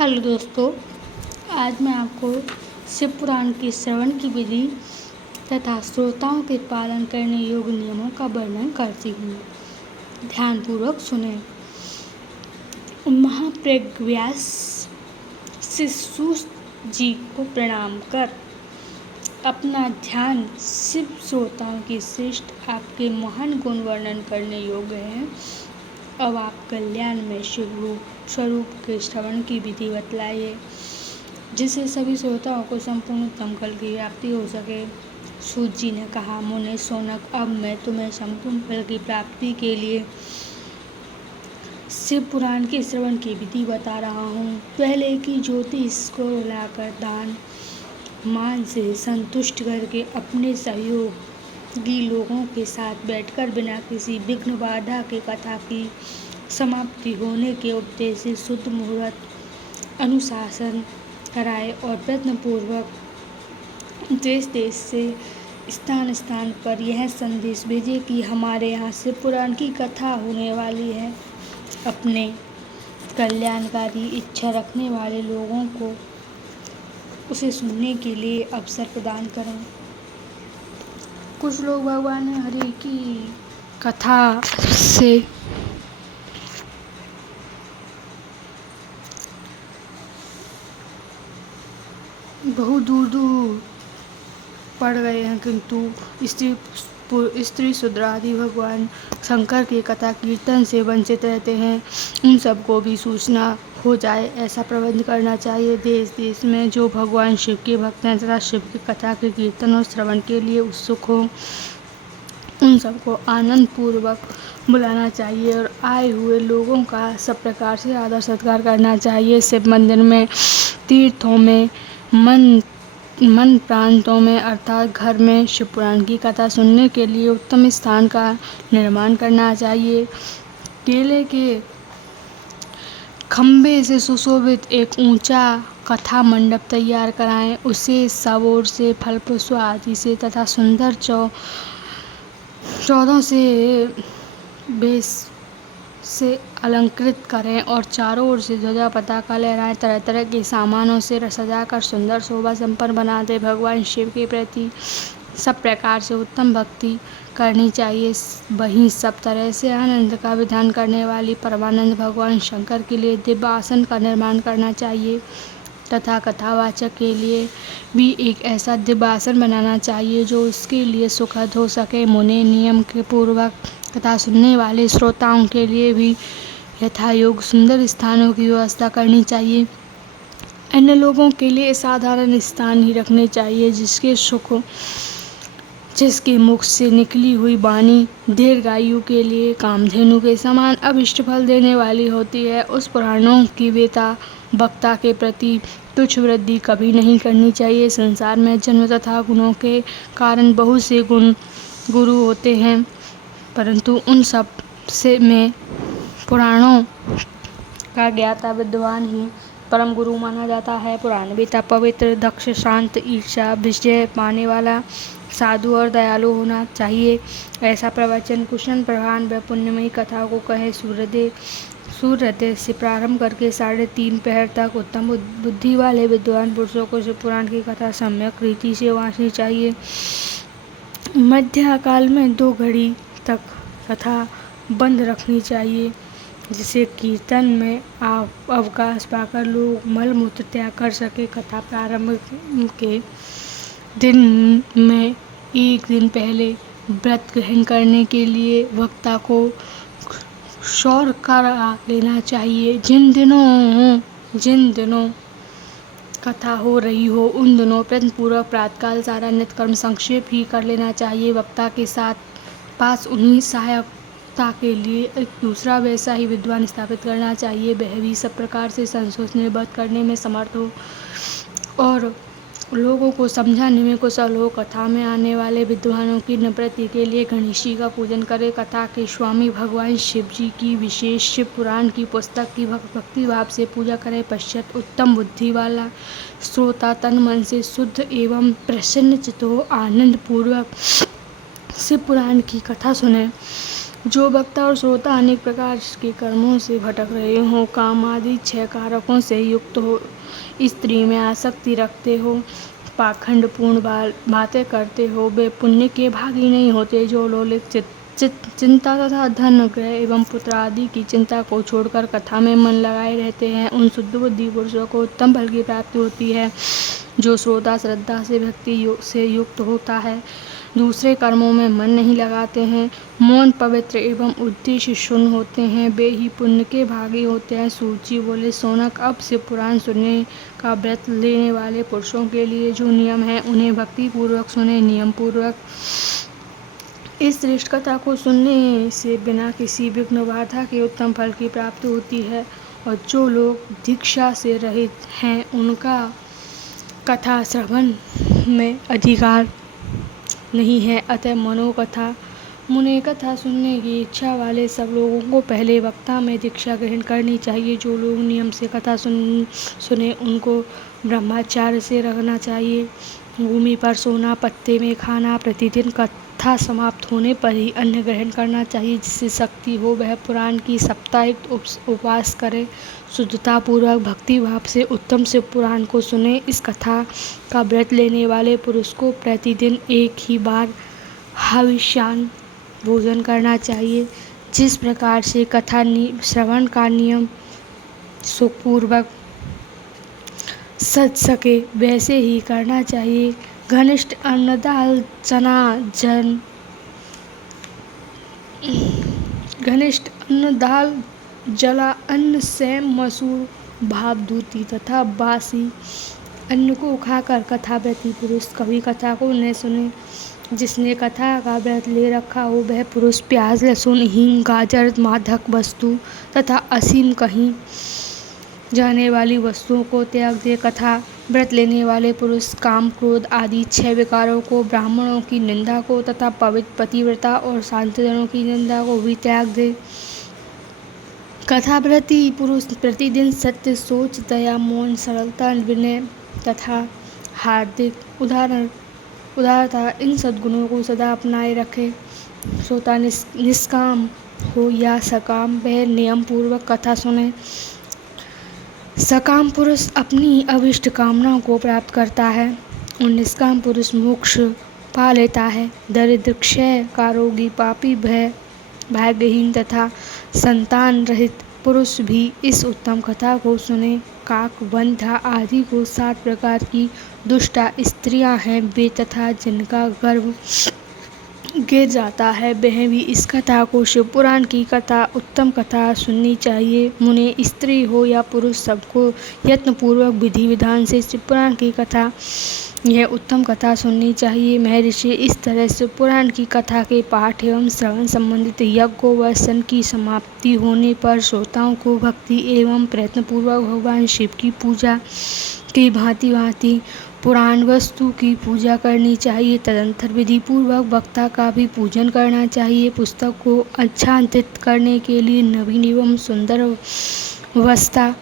Hello दोस्तों, आज मैं आपको शिव पुराण के श्रवण की विधि तथा श्रोताओं के पालन करने योग्य नियमों का वर्णन करती हूँ। ध्यानपूर्वक सुने। महाप्रज्ञ व्यास शिशुस्त जी को प्रणाम कर अपना ध्यान शिव श्रोताओं की श्रेष्ठ आपके महान गुण वर्णन करने योग्य है। अब आप कल्याण में शिव स्वरूप के श्रवण की विधि बतलाइए, जिससे सभी श्रोताओं को संपूर्ण उत्तम फल की प्राप्ति हो सके। सूत जी ने कहा, मुने सोनक, अब मैं तुम्हें संपूर्ण फल की प्राप्ति के लिए शिव पुराण के श्रवण की विधि बता रहा हूँ। पहले की ज्योतिष को लाकर दान मान से संतुष्ट करके अपने सहयोगी लोगों के साथ बैठकर बिना किसी विघ्न बाधा के कथा की समाप्ति होने के उपदेश से शुद्ध मुहूर्त अनुशासन कराए और प्रयत्नपूर्वक देश देश से स्थान स्थान पर यह संदेश भेजे कि हमारे यहाँ शिव पुराण की कथा होने वाली है। अपने कल्याणकारी इच्छा रखने वाले लोगों को उसे सुनने के लिए अवसर प्रदान करें। कुछ लोग भगवान हरि की कथा से बहुत दूर दूर पड़ गए हैं, किंतु स्त्री शूद्र आदि भगवान शंकर की कथा कीर्तन से वंचित रहते हैं। उन सबको भी सूचना हो जाए, ऐसा प्रबंध करना चाहिए। देश देश में जो भगवान शिव के भक्त हैं तथा शिव की कथा के कीर्तन और श्रवण के लिए उत्सुक हो, उन सबको आनंद पूर्वक बुलाना चाहिए और आए हुए लोगों का सब प्रकार से आदर सत्कार करना चाहिए। शिव मंदिर में, तीर्थों में, मन प्रांतों में अर्थात घर में शिव पुराण की कथा सुनने के लिए उत्तम स्थान का निर्माण करना चाहिए। केले के खंबे से सुशोभित एक ऊंचा कथा मंडप तैयार कराएं। उसे सब ओर से फल पुष्प आदि से तथा सुंदर चौदों से बेस से अलंकृत करें और चारों ओर से ध्वजा पताका लहराएं। तरह तरह के सामानों से सजाकर सुंदर शोभा संपन्न बना दे। भगवान शिव के प्रति सब प्रकार से उत्तम भक्ति करनी चाहिए। वहीं सब तरह से आनंद का विधान करने वाली परमानंद भगवान शंकर के लिए दिव्य आसन का निर्माण करना चाहिए तथा कथावाचक के लिए भी एक ऐसा दिव्य आसन बनाना चाहिए जो उसके लिए सुखद हो सके। मुने नियम के पूर्वक कथा सुनने वाले श्रोताओं के लिए भी यथायोग्य सुंदर स्थानों की व्यवस्था करनी चाहिए। अन्य लोगों के लिए साधारण स्थान ही रखने चाहिए, जिसके मुख से निकली हुई वाणी दीर्घायु के लिए कामधेनु के समान अभिष्ट फल देने वाली होती है। उस पुराणों की वक्ता के प्रति तुच्छ वृद्धि कभी नहीं करनी चाहिए। संसार में जन्म तथा गुणों के कारण बहुत से गुरु होते हैं, परंतु उन सब से में पुराणों का ज्ञाता विद्वान ही परम गुरु माना जाता है। पुराण वेता पवित्र, दक्ष, शांत, ईर्ष्या विजय पाने वाला, साधु और दयालु होना चाहिए। ऐसा प्रवचन कुशन प्रधान व पुण्यमयी कथा को कहे। सूर्योदय से प्रारंभ करके 3:30 पहर तक उत्तम बुद्धि वाले विद्वान पुरुषों को शिव पुराण की कथा सम्यक रीति से वांचनी चाहिए। मध्य काल में 2 घड़ी तक कथा बंद रखनी चाहिए, जिससे कीर्तन में अवकाश पाकर लोग मल मूत्र त्याग कर सके। कथा प्रारंभ के दिन में एक दिन पहले व्रत ग्रहण करने के लिए वक्ता को शौर करा लेना चाहिए। जिन दिनों कथा हो रही हो उन दिनों प्रयत्नपूर्वक प्रातःकाल सारा नित्य कर्म संक्षेप ही कर लेना चाहिए। वक्ता के पास उन्हीं सहायता के लिए एक दूसरा वैसा ही विद्वान स्थापित करना चाहिए। वह भी सब प्रकार से संतोष निर्भर करने में समर्थ हो और लोगों को समझाने में कुशल हो। कथा में आने वाले विद्वानों की निवृत्ति के लिए गणेश जी का पूजन करे। कथा के स्वामी भगवान शिव जी की विशेष शिव पुराण की पुस्तक की भक्ति भाव से पूजा करे। पश्चात उत्तम बुद्धि वाला श्रोता तन मन से शुद्ध एवं प्रसन्न चित्त हो आनंद पूर्वक शिव पुराण की कथा सुने। जो वक्ता और श्रोता अनेक प्रकार के कर्मों से भटक रहे हों, काम आदि 6 कारकों से युक्त हो, स्त्री में आसक्ति रखते हो, पाखंडपूर्ण बातें करते हो, वे पुण्य के भागी नहीं होते। जो लौकिक चिंता तथा धन, ग्रह एवं पुत्र आदि की चिंता को छोड़कर कथा में मन लगाए रहते हैं, उन शुद्ध बुद्धि पुरुषों को उत्तम फल की प्राप्ति होती है। जो श्रोता श्रद्धा से भक्ति से युक्त होता है, दूसरे कर्मों में मन नहीं लगाते हैं, मौन, पवित्र एवं उद्देश्य शून्य होते हैं, वे ही पुण्य के भागी होते हैं। सूची बोले, सोनक, अब से पुराण सुनने का व्रत लेने वाले पुरुषों के लिए जो नियम है, उन्हें भक्ति पूर्वक सुने, नियम पूर्वक। इस श्रेष्ठ कथा को सुनने से बिना किसी विघ्न बाधा के उत्तम फल की प्राप्ति होती है, और जो लोग दीक्षा से रहित हैं, उनका कथा श्रवण में अधिकार नहीं है। अतः मुने कथा सुनने की इच्छा वाले सब लोगों को पहले वक्ता में दीक्षा ग्रहण करनी चाहिए। जो लोग नियम से कथा सुने, उनको ब्रह्मचार्य से रहना चाहिए। भूमि पर सोना, पत्ते में खाना, प्रतिदिन कथा समाप्त होने पर ही अन्न ग्रहण करना चाहिए। जिससे शक्ति हो, वह पुराण की साप्ताहिक उपवास करे, शुद्धता पूर्वक भक्ति भाव से उत्तम से पुराण को सुने। इस कथा का व्रत लेने वाले पुरुष को प्रतिदिन एक ही बार हविष्यान्न भोजन करना चाहिए। जिस प्रकार से कथा श्रवण का नियम सुखपूर्वक सज सके, वैसे ही करना चाहिए। घनिष्ठ अन्न, दाल, चना, घनिष्ठ अन्न, दाल, जला अन्न, सेम, मसूर, भाप, दूधी तथा बासी अन्न को खाकर कथा व्रती पुरुष कभी कथा को न सुने। जिसने कथा का व्रत ले रखा हो, वह पुरुष प्याज, लहसुन, हींग, गाजर, मादक वस्तु तथा असीम कहीं जाने वाली वस्तुओं को त्याग दे। कथा व्रत लेने वाले पुरुष काम, क्रोध आदि 6 विकारों को, ब्राह्मणों की निंदा को तथा पतिव्रता और शांतजनों की निंदा को भी त्याग दे। कथा व्रती पुरुष प्रतिदिन सत्य, सोच, दया, मौन, सरलता, विनय तथा हार्दिक उदारता इन सद्गुणों को सदा अपनाए रखे। श्रोता निष्काम हो या सकाम, वह नियम पूर्वक कथा सुने। सकाम पुरुष अपनी अभिष्ट कामनाओं को प्राप्त करता है और निष्काम पुरुष मोक्ष पा लेता है। दरिद्र, क्षय का रोगी, पापी, भाग्यहीन तथा संतान रहित पुरुष भी इस उत्तम कथा को सुने। काक, वंध्या आदि को 7 प्रकार की दुष्टा स्त्रियां हैं, वे तथा जिनका गर्भ गिर जाता है, वह भी इस कथा को, शिव पुराण की कथा, उत्तम कथा सुननी चाहिए। मुने, स्त्री हो या पुरुष, सबको यत्न पूर्वक विधि विधान से शिव पुराण की कथा, यह उत्तम कथा सुननी चाहिए। महर्षि, इस तरह से पुराण की कथा के पाठ एवं श्रवण संबंधित यज्ञोपवीत की समाप्ति होने पर श्रोताओं को भक्ति एवं प्रयत्न पूर्वक भगवान शिव की पूजा की भांति भांति पुराण वस्तु की पूजा करनी चाहिए। तदंतर विधि पूर्वक वक्ता का भी पूजन करना चाहिए। पुस्तक को आच्छादित करने के लिए नवीन एवं सुंदर वस्ता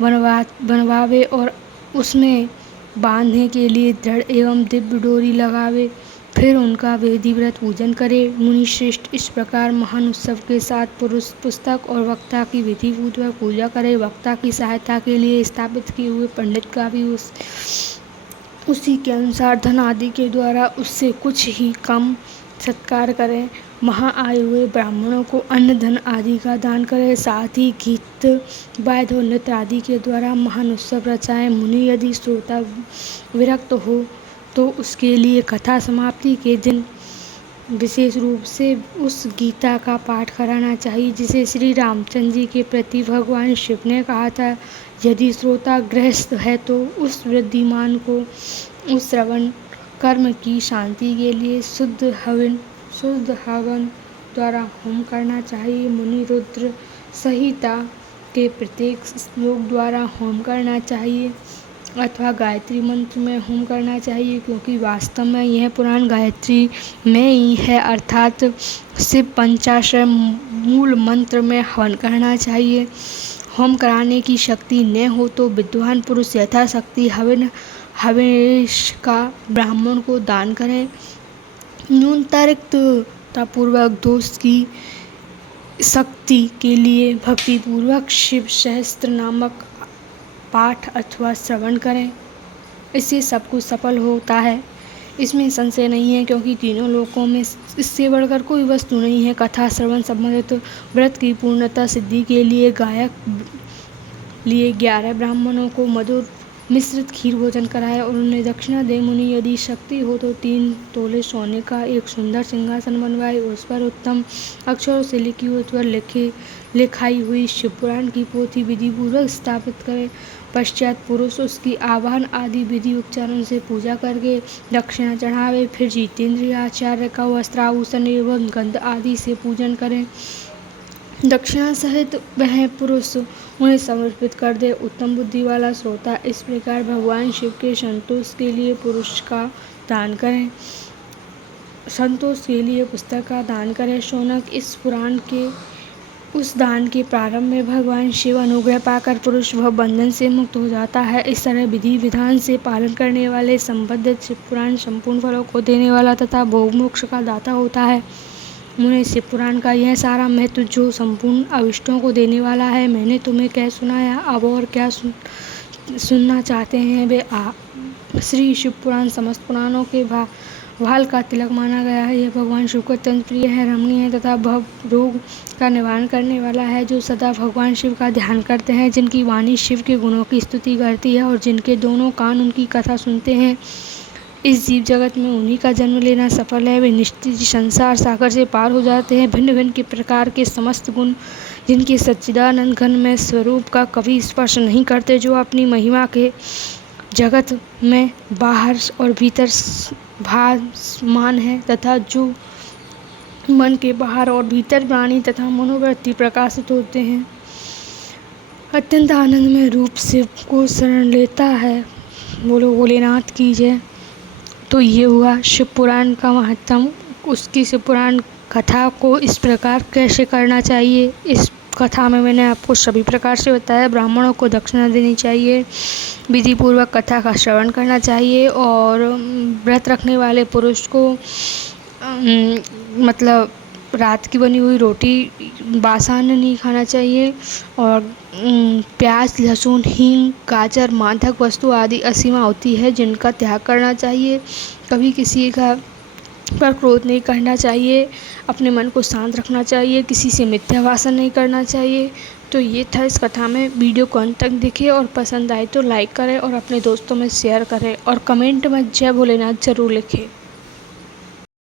बनवावे और उसमें बांधने के लिए दृढ़ एवं दिव्य डोरी लगावे, फिर उनका विधिव्रत पूजन करे। मुनि श्रेष्ठ, इस प्रकार महान उत्सव के साथ पुरुष पुस्तक और वक्ता की विधि पूर्वक पूजा करे। वक्ता की सहायता के लिए स्थापित किए हुए पंडित का भी उसी के अनुसार धन आदि के द्वारा उससे कुछ ही कम सत्कार करें। वहाँ आए हुए ब्राह्मणों को अन्न, धन आदि का दान करें। साथ ही गीत, वाद्य और नृत्य आदि के द्वारा महान उत्सव रचाएं। मुनि, यदि श्रोता विरक्त हो तो उसके लिए कथा समाप्ति के दिन विशेष रूप से उस गीता का पाठ कराना चाहिए जिसे श्री रामचंद्र जी के प्रति भगवान शिव ने कहा था। यदि श्रोता गृहस्थ है तो उस वृद्धिमान को उस श्रवण कर्म की शांति के लिए शुद्ध हवन द्वारा होम करना चाहिए। मुनि, रुद्र संहिता के प्रत्येक श्लोक द्वारा होम करना चाहिए अथवा गायत्री मंत्र में होम करना चाहिए, क्योंकि वास्तव में यह पुराण गायत्री में ही है, अर्थात शिव पंचाक्षर मूल मंत्र में हवन करना चाहिए। होम कराने की शक्ति न हो तो विद्वान पुरुष यथाशक्ति हविष का ब्राह्मण को दान करें। न्यूनतापूर्वक दोष की शक्ति के लिए भक्तिपूर्वक शिव सहस्त्र नामक पाठ अथवा श्रवण करें। इससे सब कुछ सफल होता है, इसमें संशय नहीं है, क्योंकि तीनों लोकों में इससे बढ़कर कोई वस्तु नहीं है। कथा श्रवण संबंधित व्रत की पूर्णता सिद्धि के लिए 11 ब्राह्मणों को मधुर मिश्रित खीर भोजन कराया और उन्हें दक्षिणा दे। मुनि यदि शक्ति हो तो 3 तोले सोने का एक सुंदर सिंहासन बनवाए, उस पर उत्तम अक्षरों से लिखी हुई अथवा लिखाई हुई शिवपुराण की पोथी विधि पूर्वक स्थापित करें। पश्चात पुरुष उसकी आवाहन आदि विधि उपचारों से पूजा करके दक्षिणा चढ़ावे। फिर जितेंद्रिय आचार्य का वस्त्राभूषण एवं गंध आदि से पूजन करें। दक्षिणा सहित वह पुरुष उन्हें समर्पित कर दे। उत्तम बुद्धि वाला श्रोता इस प्रकार भगवान शिव के संतोष के लिए पुरुष का दान करें, संतोष के लिए पुस्तक का दान करें। शौनक, इस पुराण के उस दान के प्रारंभ में भगवान शिव अनुग्रह पाकर पुरुष भव बंधन से मुक्त हो जाता है। इस तरह विधि विधान से पालन करने वाले संबद्ध शिव पुराण संपूर्ण फलों को देने वाला तथा भोग मोक्ष का दाता होता है। मुझे शिव पुराण का यह सारा महत्व जो संपूर्ण अविष्टों को देने वाला है, मैंने तुम्हें कह सुनाया। अब और क्या सुनना चाहते हैं वे श्री शिव पुराण समस्त पुराणों के भाल का तिलक माना गया है। यह भगवान शिव को अत्यंत प्रिय है, रमणीय है तथा भव रोग का निवारण करने वाला है। जो सदा भगवान शिव का ध्यान करते हैं, जिनकी वाणी शिव के गुणों की स्तुति करती है और जिनके दोनों कान उनकी कथा सुनते हैं, इस जीव जगत में उन्हीं का जन्म लेना सफल है। वे निश्चित संसार सागर से पार हो जाते हैं। भिन्न भिन्न के प्रकार के समस्त गुण जिनके सच्चिदानंद घन में स्वरूप का कभी स्पर्श नहीं करते, जो अपनी महिमा के जगत में बाहर और भीतर भासमान है तथा जो मन के बाहर और भीतर प्राणी तथा मनोवृत्ति प्रकाशित होते हैं, अत्यंत आनंदमय रूप शिव को शरण लेता है। बोलो भोलेनाथ की जय। तो ये हुआ शिव पुराण का महत्व। उसकी शिव पुराण कथा को इस प्रकार कैसे करना चाहिए, इस कथा में मैंने आपको सभी प्रकार से बताया। ब्राह्मणों को दक्षिणा देनी चाहिए, विधि पूर्वक कथा का श्रवण करना चाहिए और व्रत रखने वाले पुरुष को मतलब रात की बनी हुई रोटी बासान नहीं खाना चाहिए और प्याज, लहसुन, हींग, गाजर, मादक वस्तु आदि असीमा होती है जिनका त्याग करना चाहिए। कभी किसी का पर क्रोध नहीं करना चाहिए, अपने मन को शांत रखना चाहिए, किसी से मिथ्या भाषण नहीं करना चाहिए। तो ये था इस कथा में। वीडियो को अंत तक देखें और पसंद आए तो लाइक करें और अपने दोस्तों में शेयर करें और कमेंट में जय भोलेनाथ ज़रूर लिखें।